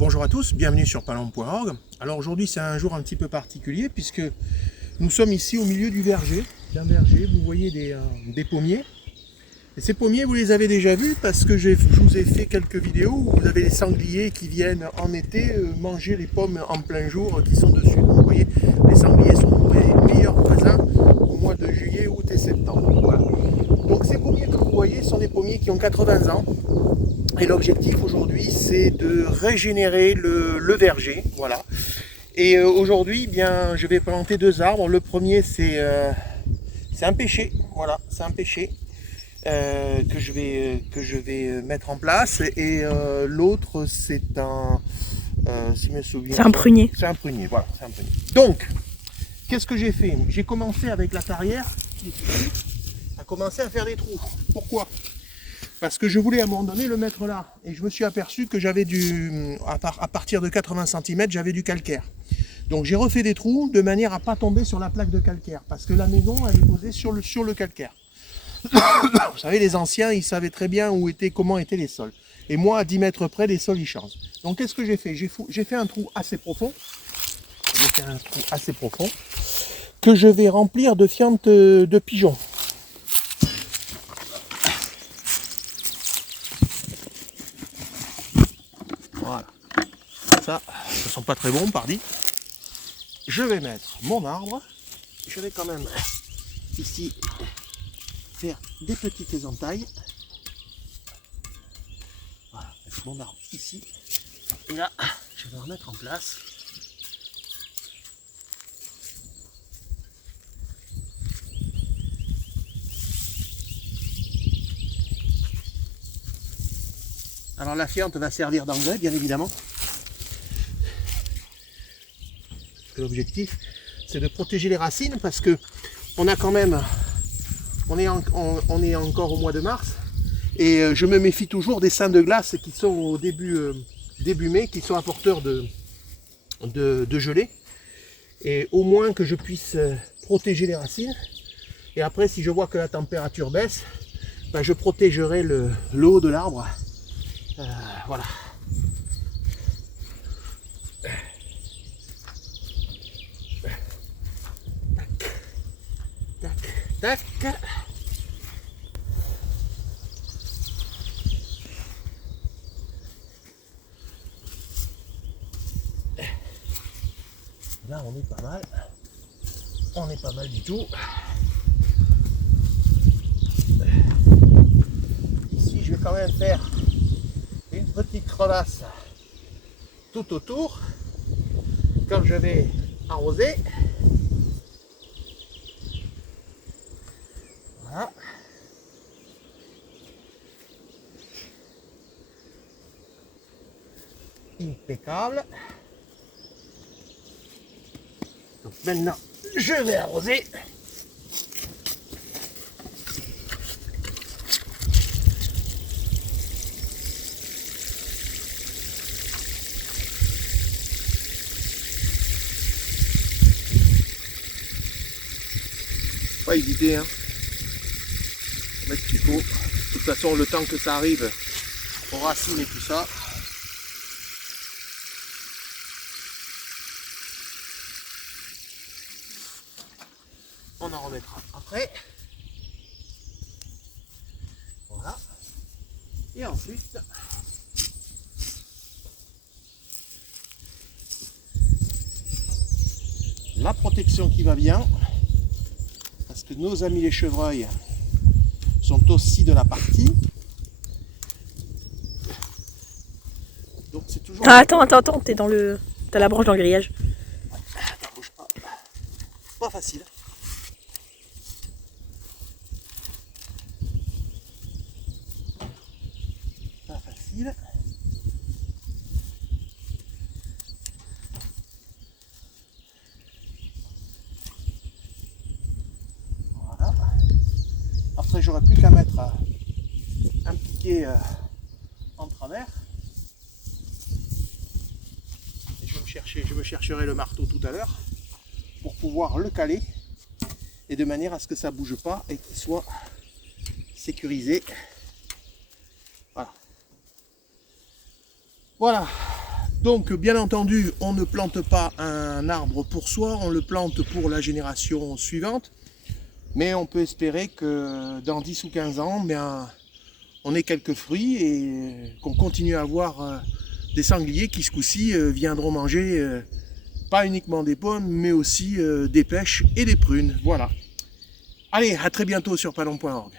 Bonjour à tous, bienvenue sur palombe.org. Alors aujourd'hui c'est un jour un petit peu particulier puisque nous sommes ici au milieu du verger, vous voyez des pommiers. Et ces pommiers vous les avez déjà vus parce que je vous ai fait quelques vidéos où vous avez les sangliers qui viennent en été manger les pommes en plein jour qui sont dessus. Donc, vous voyez, les sangliers sont nos meilleurs voisins au mois de juillet, août et septembre. Voilà. Donc ces pommiers que vous voyez sont des pommiers qui ont 80 ans. Et l'objectif aujourd'hui c'est de régénérer le verger, voilà. Et aujourd'hui bien je vais planter deux arbres. Le premier c'est un pêcher, voilà, c'est un pêcher que je vais mettre en place. Et l'autre c'est un, si je me souviens, c'est un prunier. C'est un prunier, voilà, c'est un prunier. Donc qu'est-ce que j'ai fait? J'ai commencé avec la tarière qui est ici, à commencer à faire des trous. Pourquoi? Parce que je voulais à un moment donné le mettre là. Et je me suis aperçu que j'avais à partir de 80 cm, j'avais du calcaire. Donc j'ai refait des trous de manière à ne pas tomber sur la plaque de calcaire. Parce que la maison, elle est posée sur le calcaire. Vous savez, les anciens, ils savaient très bien comment étaient les sols. Et moi, à 10 mètres près, les sols, ils changent. Donc qu'est-ce que j'ai fait? J'ai fait un trou assez profond. J'ai fait un trou assez profond que je vais remplir de fientes de pigeons. Voilà, ça, ce sont pas très bons, pardi. Je vais mettre mon arbre. Je vais quand même ici faire des petites éventails. Voilà, mettre mon arbre ici. Et là, je vais remettre en place. Alors la fiente va servir d'engrais, bien évidemment. L'objectif, c'est de protéger les racines parce que on a quand même, on est encore au mois de mars et je me méfie toujours des seins de glace qui sont au début mai, qui sont apporteurs de gelée. Et au moins que je puisse protéger les racines. Et après, si je vois que la température baisse, ben, je protégerai le haut de l'arbre. Voilà. Tac, tac, tac. Là, on est pas mal. On est pas mal du tout. Ici, je vais quand même faire une petite crevasse tout autour quand je vais arroser. Voilà. Impeccable. Donc maintenant, je vais arroser. Pas hésiter, hein. Mettre ce qu'il faut. De toute façon, le temps que ça arrive aux racines et tout ça. On en remettra après. Voilà. Et ensuite, la protection qui va bien. Parce que nos amis les chevreuils sont aussi de la partie. Donc c'est toujours... Ah, attends, t'as la branche dans le grillage. Attends, bouge pas. Pas facile. Pas facile. facile. Voilà. Après, j'aurais plus qu'à mettre un piquet en travers. Et je me chercherai le marteau tout à l'heure pour pouvoir le caler et de manière à ce que ça bouge pas et qu'il soit sécurisé. Voilà. Voilà. Donc bien entendu, on ne plante pas un arbre pour soi, on le plante pour la génération suivante. Mais on peut espérer que dans 10 ou 15 ans, on ait quelques fruits et qu'on continue à avoir des sangliers qui ce coup-ci viendront manger pas uniquement des pommes, mais aussi des pêches et des prunes. Voilà. Allez, à très bientôt sur palombe.org.